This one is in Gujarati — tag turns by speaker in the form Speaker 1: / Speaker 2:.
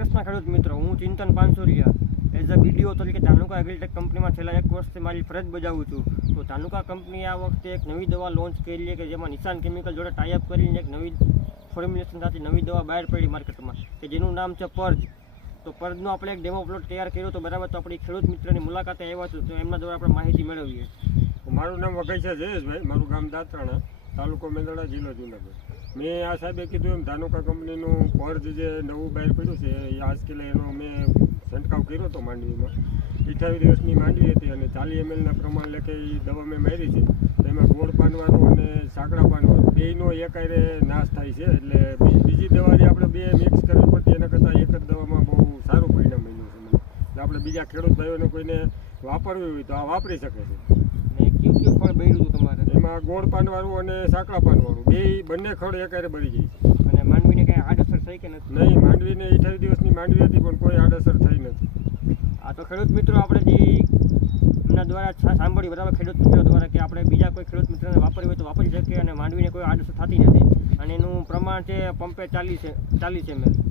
Speaker 1: કૃષ્ણ ખેડૂત મિત્રો, હું Chintan Pansuriya. As a BDO તરીકે ધાનુકા એગ્રીટેક કંપનીમાં છેલ્લા એક વર્ષથી મારી ફરજ બજાવું છું. તો ધાનુકા કંપનીએ આ વખતે એક નવી દવા લોન્ચ કરી છે કે જેમાં નિશાન કેમિકલ જોડે ટાઈઅપ કરીને એક નવી ફોર્મ્યુલેશન સાથે નવી દવા બહાર પડી માર્કેટમાં. કે જેનું નામ છે પર્જ. તો પર્જનો આપણે એક ડેમો પ્લોટ તૈયાર કર્યો તો બરાબર તો આપણી ખેડૂત મિત્રની મુલાકાતે આવ્યા છું તો એમના દ્વારા આપણે માહિતી મેળવીએ.
Speaker 2: મારું નામ વઘઈ જયેશભાઈ. મારું ગામ દાત્રાણા, તાલુકો મેંદરડા જિલ્લો જુનાગઢ. મેં આ સાહેબે કીધું એમ, ધાનુકા કંપનીનું પર્જ જે નવું બહાર પડ્યું છે, એ આજકાલ એનો મેં છંટકાવ કર્યો હતો માંડવીમાં. અઠ્યાવીસ દિવસની માંડવી હતી અને ચાલીસ એમએલના પ્રમાણ લેખે એ દવા મેં મારી છે. તેમાં ગોળ પાનવાનું અને સાંકડા પાનવાનું, બેયનો એક હારે નાશ થાય છે. એટલે બીજી દવા જે આપણે બે મિક્સ કરવી પડતી, એના કરતાં એક જ દવામાં બહુ સારું પરિણામ મળ્યું છે આપણે બીજા ખેડૂત ભાઈઓને કોઈને વાપરવી હોય તો આ વાપરી શકે છે.
Speaker 1: કયું કયું ફળ
Speaker 2: એમાં ગોળ પાનવાળું અને સાંકળા પાનવાળું બે બંને ખડ એકારે બળી ગઈ છે.
Speaker 1: અને માંડવીને કંઈ આડઅસર થઈ કે નથી?
Speaker 2: નહીં માંડવીને અઠાવીસ દિવસની માંડવી હતી પણ કોઈ આડઅસર થઈ નથી.
Speaker 1: આ તો ખેડૂત મિત્રો આપણે જે એમના દ્વારા છા- સાંભળ્યું બરાબર? ખેડૂત મિત્રો દ્વારા કે આપણે બીજા કોઈ ખેડૂત મિત્રને વાપરવી હોય તો વાપરી શકીએ અને માંડવીને કોઈ આડઅસર થતી નથી. અને એનું પ્રમાણ છે પંપે ચાલીસ ચાલીસ એમએલ